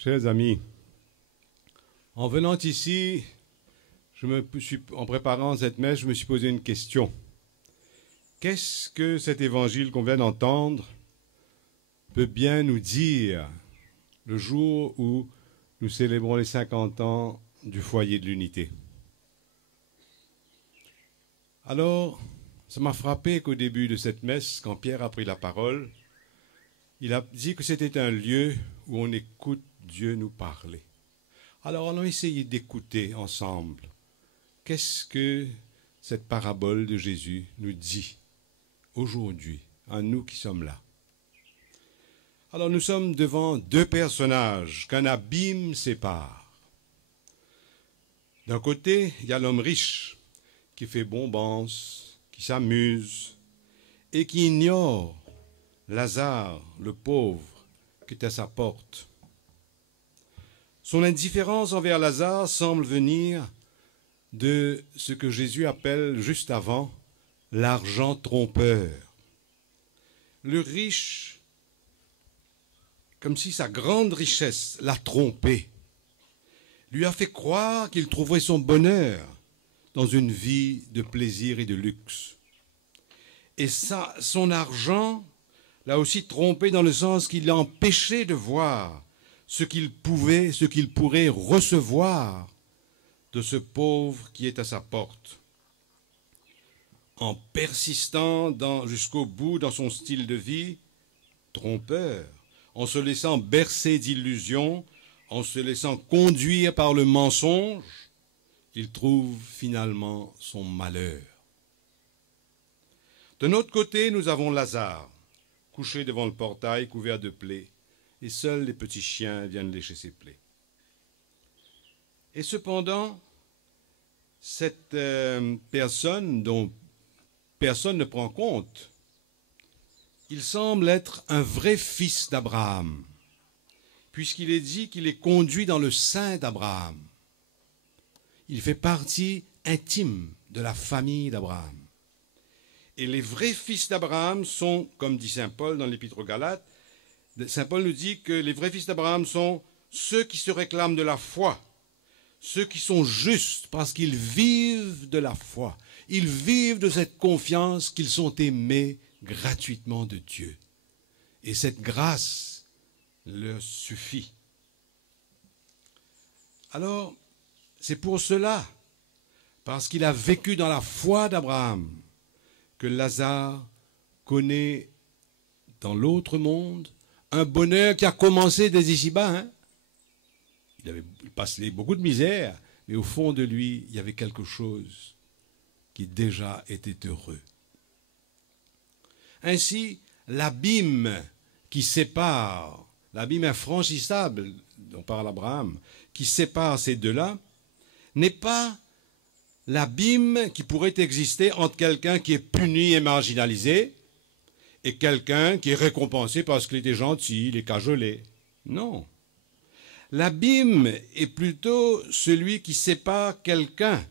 Chers amis, en venant ici, en préparant cette messe, je me suis posé une question. Qu'est-ce que cet évangile qu'on vient d'entendre peut bien nous dire le jour où nous célébrons les 50 ans du foyer de l'unité? Alors, ça m'a frappé qu'au début de cette messe, quand Pierre a pris la parole, il a dit que c'était un lieu où on écoute Dieu nous parler. Alors, allons essayer d'écouter ensemble. Qu'est-ce que cette parabole de Jésus nous dit aujourd'hui, à nous qui sommes là? Alors, nous sommes devant deux personnages qu'un abîme sépare. D'un côté, il y a l'homme riche qui fait bombance, qui s'amuse et qui ignore Lazare, le pauvre, qui est à sa porte. Son indifférence envers Lazare semble venir de ce que Jésus appelle juste avant l'argent trompeur. Le riche, comme si sa grande richesse l'a trompé, lui a fait croire qu'il trouverait son bonheur dans une vie de plaisir et de luxe. Et son argent l'a aussi trompé dans le sens qu'il l'a empêché de voir ce qu'il pourrait recevoir de ce pauvre qui est à sa porte. En persistant jusqu'au bout dans son style de vie trompeur, en se laissant bercer d'illusions, en se laissant conduire par le mensonge, il trouve finalement son malheur. De notre côté, nous avons Lazare, couché devant le portail, couvert de plaies, et seuls les petits chiens viennent lécher ses plaies. Et cependant, cette personne dont personne ne prend compte, il semble être un vrai fils d'Abraham, puisqu'il est dit qu'il est conduit dans le sein d'Abraham. Il fait partie intime de la famille d'Abraham. Et les vrais fils d'Abraham sont, comme dit saint Paul dans l'Épître aux Galates, saint Paul nous dit que les vrais fils d'Abraham sont ceux qui se réclament de la foi, ceux qui sont justes parce qu'ils vivent de la foi. Ils vivent de cette confiance qu'ils sont aimés gratuitement de Dieu. Et cette grâce leur suffit. Alors, c'est pour cela, parce qu'il a vécu dans la foi d'Abraham, que Lazare connaît dans l'autre monde un bonheur qui a commencé dès ici-bas. Il passé beaucoup de misère, mais au fond de lui, il y avait quelque chose qui déjà était heureux. Ainsi, l'abîme qui sépare, l'abîme infranchissable dont parle Abraham, qui sépare ces deux-là, n'est pas l'abîme qui pourrait exister entre quelqu'un qui est puni et marginalisé et quelqu'un qui est récompensé parce qu'il était gentil, il est cajolé. Non. L'abîme est plutôt celui qui sépare quelqu'un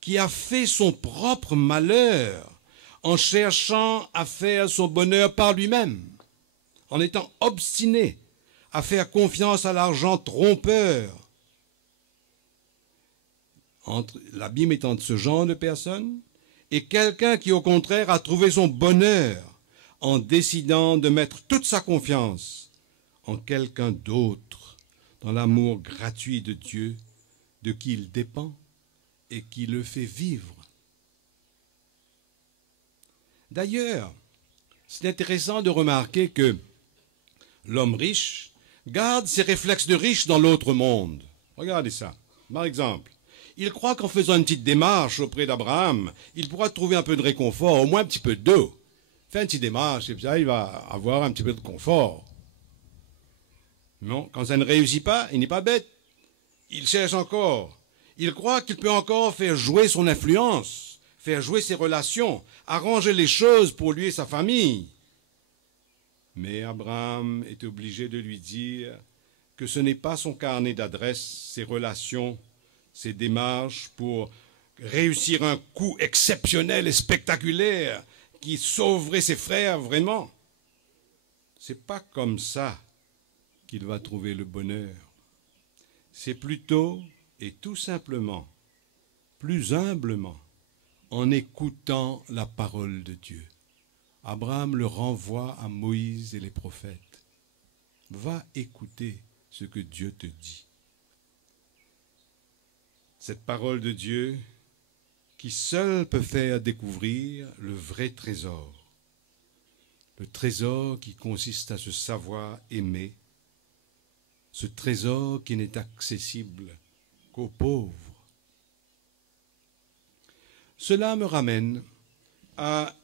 qui a fait son propre malheur en cherchant à faire son bonheur par lui-même, en étant obstiné à faire confiance à l'argent trompeur. L'abîme est entre ce genre de personne et quelqu'un qui, au contraire, a trouvé son bonheur en décidant de mettre toute sa confiance en quelqu'un d'autre, dans l'amour gratuit de Dieu, de qui il dépend et qui le fait vivre. D'ailleurs, c'est intéressant de remarquer que l'homme riche garde ses réflexes de riche dans l'autre monde. Regardez ça. Par exemple, il croit qu'en faisant une petite démarche auprès d'Abraham, il pourra trouver un peu de réconfort, au moins un petit peu d'eau. Fait une petite démarche, et ça, il va avoir un petit peu de confort. Non, quand ça ne réussit pas, il n'est pas bête. Il cherche encore. Il croit qu'il peut encore faire jouer son influence, faire jouer ses relations, arranger les choses pour lui et sa famille. Mais Abraham est obligé de lui dire que ce n'est pas son carnet d'adresses, ses relations, ses démarches pour réussir un coup exceptionnel et spectaculaire qui sauverait ses frères vraiment. C'est pas comme ça qu'il va trouver le bonheur. c'est plutôt et tout simplement, plus humblement, en écoutant la parole de Dieu. Abraham le renvoie à Moïse et les prophètes. Va écouter ce que Dieu te dit. Cette parole de Dieu qui seule peut faire découvrir le vrai trésor. Le trésor qui consiste à se savoir aimer. Ce trésor qui n'est accessible qu'aux pauvres. Cela me ramène à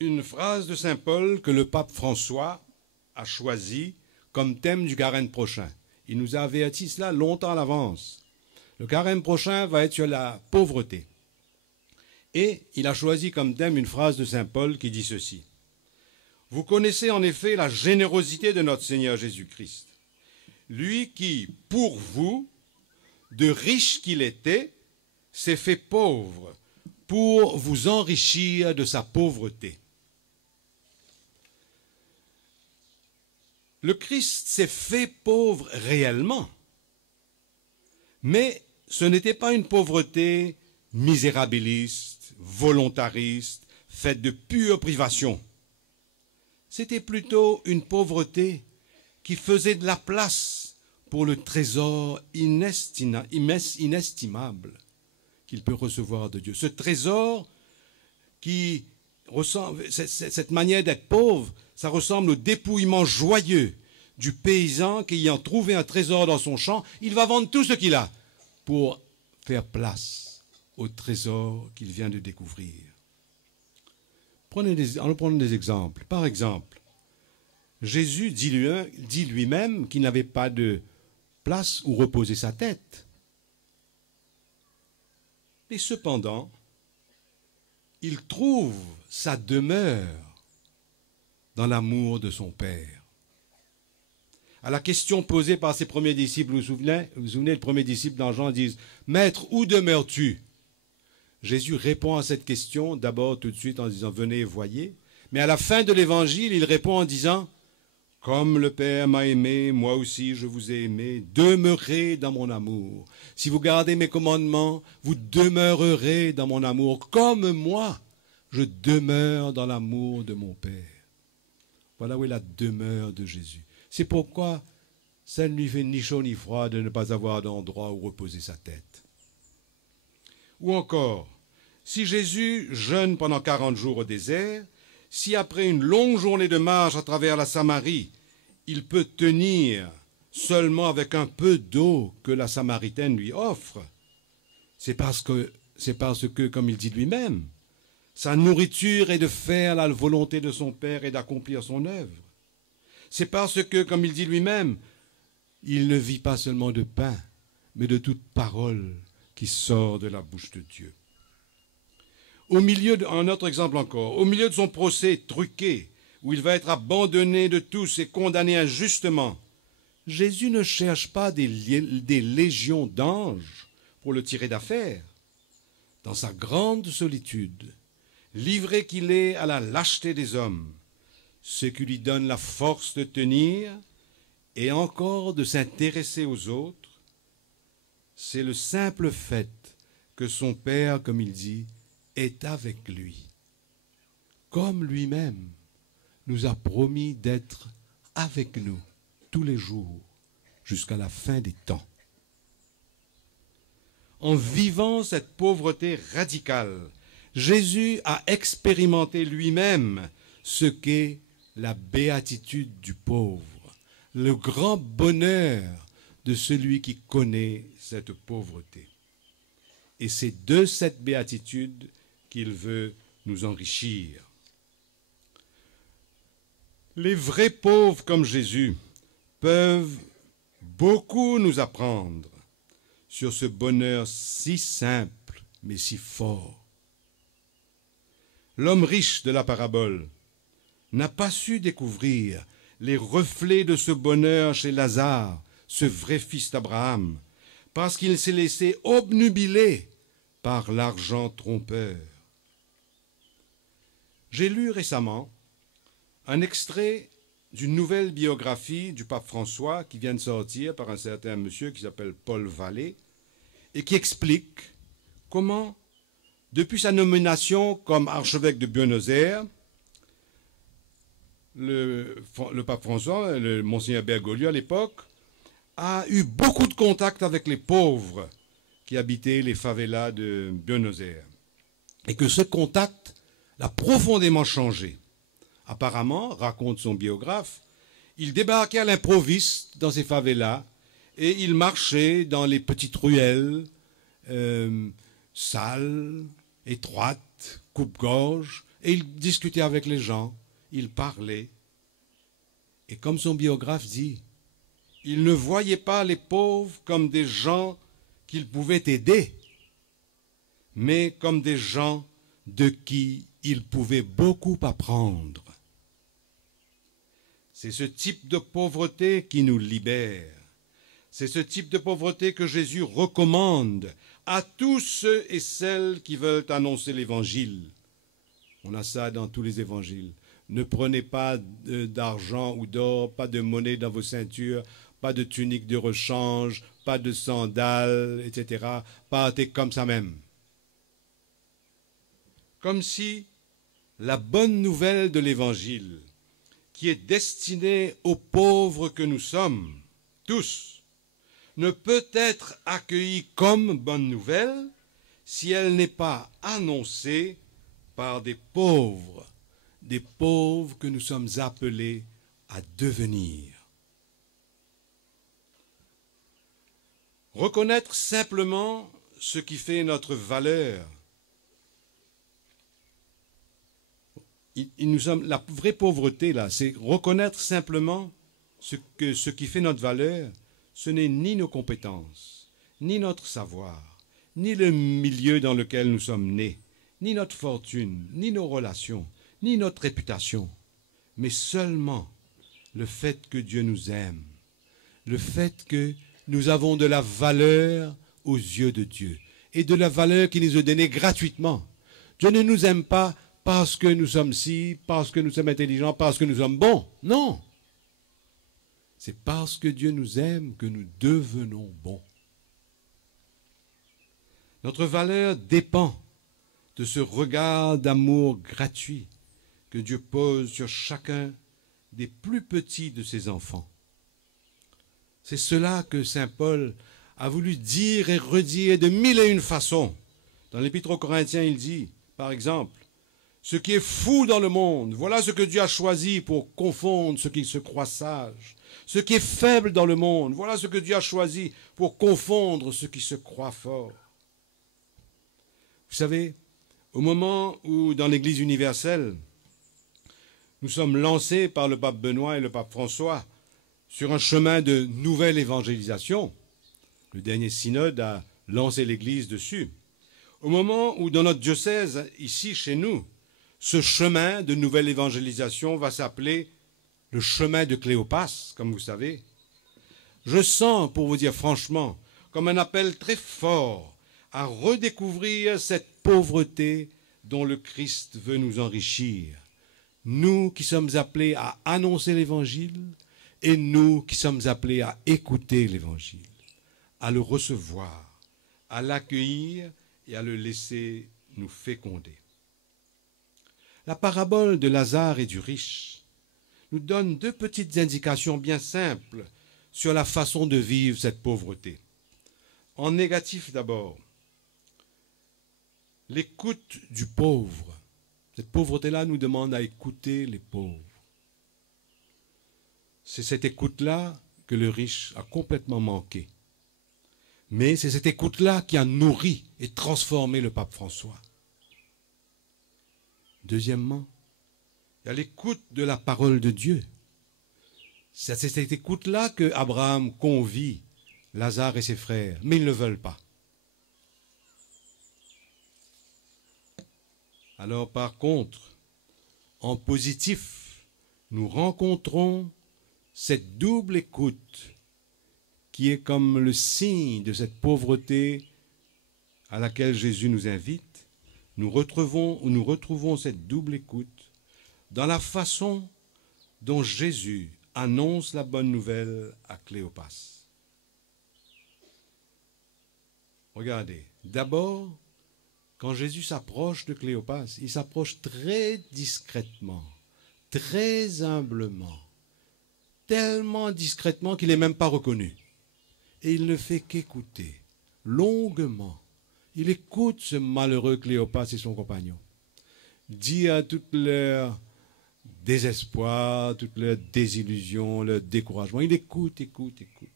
une phrase de saint Paul que le pape François a choisie comme thème du carême prochain. Il nous a averti cela longtemps à l'avance. Le carême prochain va être sur la pauvreté. Et il a choisi comme thème une phrase de saint Paul qui dit ceci. « Vous connaissez en effet la générosité de notre Seigneur Jésus-Christ, lui qui, pour vous, de riche qu'il était, s'est fait pauvre pour vous enrichir de sa pauvreté. » Le Christ s'est fait pauvre réellement, mais ce n'était pas une pauvreté misérabiliste, volontariste, faite de pure privation. C'était plutôt une pauvreté qui faisait de la place pour le trésor inestimable qu'il peut recevoir de Dieu. Ce trésor qui ressemble, cette manière d'être pauvre, ça ressemble au dépouillement joyeux du paysan qui, ayant trouvé un trésor dans son champ, il va vendre tout ce qu'il a pour faire place au trésor qu'il vient de découvrir. Allons prendre des exemples. Par exemple, Jésus dit lui-même qu'il n'avait pas de place où reposer sa tête. Et cependant, il trouve sa demeure dans l'amour de son Père. À la question posée par ses premiers disciples, vous vous souvenez, le premier disciple dans Jean dit « Maître, où demeures-tu » Jésus répond à cette question d'abord tout de suite en disant « Venez et voyez ». Mais à la fin de l'évangile, il répond en disant « Comme le Père m'a aimé, moi aussi je vous ai aimé, demeurez dans mon amour. Si vous gardez mes commandements, vous demeurerez dans mon amour, comme moi, je demeure dans l'amour de mon Père. » Voilà où est la demeure de Jésus. C'est pourquoi ça ne lui fait ni chaud ni froid de ne pas avoir d'endroit où reposer sa tête. Ou encore, si Jésus jeûne pendant 40 jours au désert, si après une longue journée de marche à travers la Samarie, il peut tenir seulement avec un peu d'eau que la Samaritaine lui offre, c'est parce que, comme il dit lui-même, sa nourriture est de faire la volonté de son Père et d'accomplir son œuvre. C'est parce que, comme il dit lui-même, il ne vit pas seulement de pain, mais de toute parole qui sort de la bouche de Dieu. Un autre exemple encore, au milieu de son procès truqué, où il va être abandonné de tous et condamné injustement, Jésus ne cherche pas des légions d'anges pour le tirer d'affaire. Dans sa grande solitude, livré qu'il est à la lâcheté des hommes, ce qui lui donne la force de tenir et encore de s'intéresser aux autres, c'est le simple fait que son Père, comme il dit, est avec lui. Comme lui-même nous a promis d'être avec nous tous les jours jusqu'à la fin des temps. En vivant cette pauvreté radicale, Jésus a expérimenté lui-même ce qu'est la béatitude du pauvre, le grand bonheur de celui qui connaît cette pauvreté. Et c'est de cette béatitude qu'il veut nous enrichir. Les vrais pauvres comme Jésus peuvent beaucoup nous apprendre sur ce bonheur si simple mais si fort. L'homme riche de la parabole n'a pas su découvrir les reflets de ce bonheur chez Lazare, ce vrai fils d'Abraham, parce qu'il s'est laissé obnubiler par l'argent trompeur. J'ai lu récemment un extrait d'une nouvelle biographie du pape François qui vient de sortir par un certain monsieur qui s'appelle Paul Vallée et qui explique comment, depuis sa nomination comme archevêque de Buenos Aires, le pape François, le monseigneur Bergoglio à l'époque, a eu beaucoup de contacts avec les pauvres qui habitaient les favelas de Buenos Aires. Et que ce contact l'a profondément changé. Apparemment, raconte son biographe, il débarquait à l'improviste dans ces favelas et il marchait dans les petites ruelles sales, étroites, coupe-gorge, et il discutait avec les gens, il parlait. Et comme son biographe dit, il ne voyait pas les pauvres comme des gens qu'il pouvait aider, mais comme des gens de qui il pouvait beaucoup apprendre. C'est ce type de pauvreté qui nous libère. C'est ce type de pauvreté que Jésus recommande à tous ceux et celles qui veulent annoncer l'Évangile. On a ça dans tous les évangiles. Ne prenez pas d'argent ou d'or, pas de monnaie dans vos ceintures, pas de tunique de rechange, pas de sandales, etc. Partez comme ça même. Comme si la bonne nouvelle de l'Évangile, qui est destinée aux pauvres que nous sommes, tous, ne peut être accueillie comme bonne nouvelle si elle n'est pas annoncée par des pauvres que nous sommes appelés à devenir. Reconnaître simplement ce qui fait notre valeur. La vraie pauvreté, là, c'est reconnaître simplement ce qui fait notre valeur. Ce n'est ni nos compétences, ni notre savoir, ni le milieu dans lequel nous sommes nés, ni notre fortune, ni nos relations, ni notre réputation, mais seulement le fait que Dieu nous aime, le fait que nous avons de la valeur aux yeux de Dieu, et de la valeur qui nous est donnée gratuitement. Dieu ne nous aime pas parce que nous sommes ci, parce que nous sommes intelligents, parce que nous sommes bons. Non. C'est parce que Dieu nous aime que nous devenons bons. Notre valeur dépend de ce regard d'amour gratuit que Dieu pose sur chacun des plus petits de ses enfants. C'est cela que saint Paul a voulu dire et redire de mille et une façons. Dans l'Épître aux Corinthiens, il dit, par exemple, « Ce qui est fou dans le monde, voilà ce que Dieu a choisi pour confondre ceux qui se croient sages. Ce qui est faible dans le monde, voilà ce que Dieu a choisi pour confondre ceux qui se croient forts. » Vous savez, au moment où, dans l'Église universelle, nous sommes lancés par le pape Benoît et le pape François sur un chemin de nouvelle évangélisation, le dernier synode a lancé l'Église dessus. Au moment où, dans notre diocèse, ici, chez nous, ce chemin de nouvelle évangélisation va s'appeler le chemin de Cléopas, comme vous savez. Je sens, pour vous dire franchement, comme un appel très fort à redécouvrir cette pauvreté dont le Christ veut nous enrichir. Nous qui sommes appelés à annoncer l'Évangile et nous qui sommes appelés à écouter l'Évangile, à le recevoir, à l'accueillir et à le laisser nous féconder. La parabole de Lazare et du riche nous donne deux petites indications bien simples sur la façon de vivre cette pauvreté. En négatif d'abord, l'écoute du pauvre. Cette pauvreté-là nous demande à écouter les pauvres. C'est cette écoute-là que le riche a complètement manqué. Mais c'est cette écoute-là qui a nourri et transformé le pape François. Deuxièmement, il y a l'écoute de la parole de Dieu. C'est cette écoute-là que Abraham convie Lazare et ses frères, mais ils ne veulent pas. Alors par contre, en positif, nous rencontrons cette double écoute qui est comme le signe de cette pauvreté à laquelle Jésus nous invite. Nous retrouvons cette double écoute dans la façon dont Jésus annonce la bonne nouvelle à Cléopas. Regardez, d'abord, quand Jésus s'approche de Cléopas, il s'approche très discrètement, très humblement, tellement discrètement qu'il n'est même pas reconnu. Et il ne fait qu'écouter, longuement. Il écoute ce malheureux Cléopas et son compagnon. Dit à toute leur désespoir, toute leur désillusion, leur découragement. Il écoute, écoute, écoute.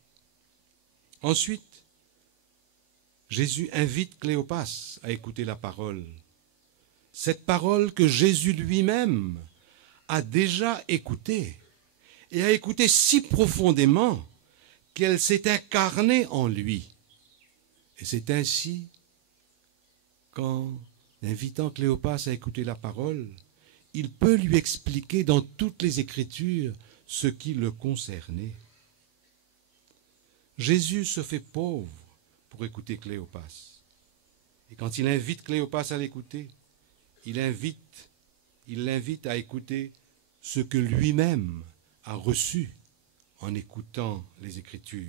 Ensuite, Jésus invite Cléopas à écouter la parole. Cette parole que Jésus lui-même a déjà écoutée, et a écouté si profondément qu'elle s'est incarnée en lui. Et c'est ainsi qu'en invitant Cléopas à écouter la parole, il peut lui expliquer dans toutes les Écritures ce qui le concernait. Jésus se fait pauvre pour écouter Cléopas. Et quand il invite Cléopas à l'écouter, il l'invite à écouter ce que lui-même a reçu en écoutant les Écritures.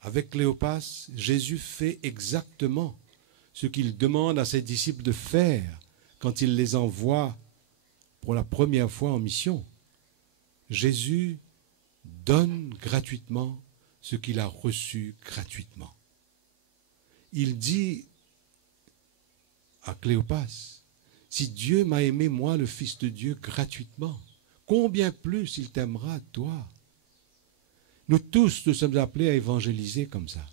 Avec Cléopas, Jésus fait exactement ce qu'il demande à ses disciples de faire quand il les envoie pour la première fois en mission. Jésus donne gratuitement ce qu'il a reçu gratuitement. Il dit à Cléopas, « Si Dieu m'a aimé, moi, le Fils de Dieu, gratuitement, combien plus il t'aimera, toi ?» Nous tous, nous sommes appelés à évangéliser comme ça.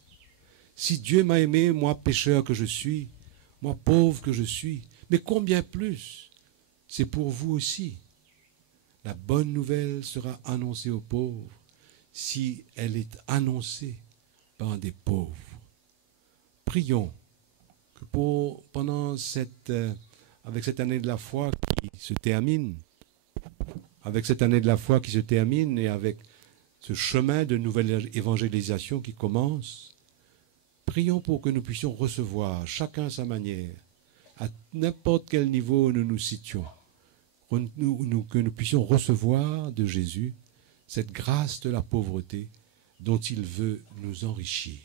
Si Dieu m'a aimé, moi, pécheur que je suis, moi, pauvre que je suis, mais combien plus, c'est pour vous aussi. La bonne nouvelle sera annoncée aux pauvres si elle est annoncée par des pauvres. Prions que avec cette année de la foi qui se termine, et avec ce chemin de nouvelle évangélisation qui commence, prions pour que nous puissions recevoir, chacun à sa manière, à n'importe quel niveau nous nous situons, que nous puissions recevoir de Jésus cette grâce de la pauvreté dont il veut nous enrichir.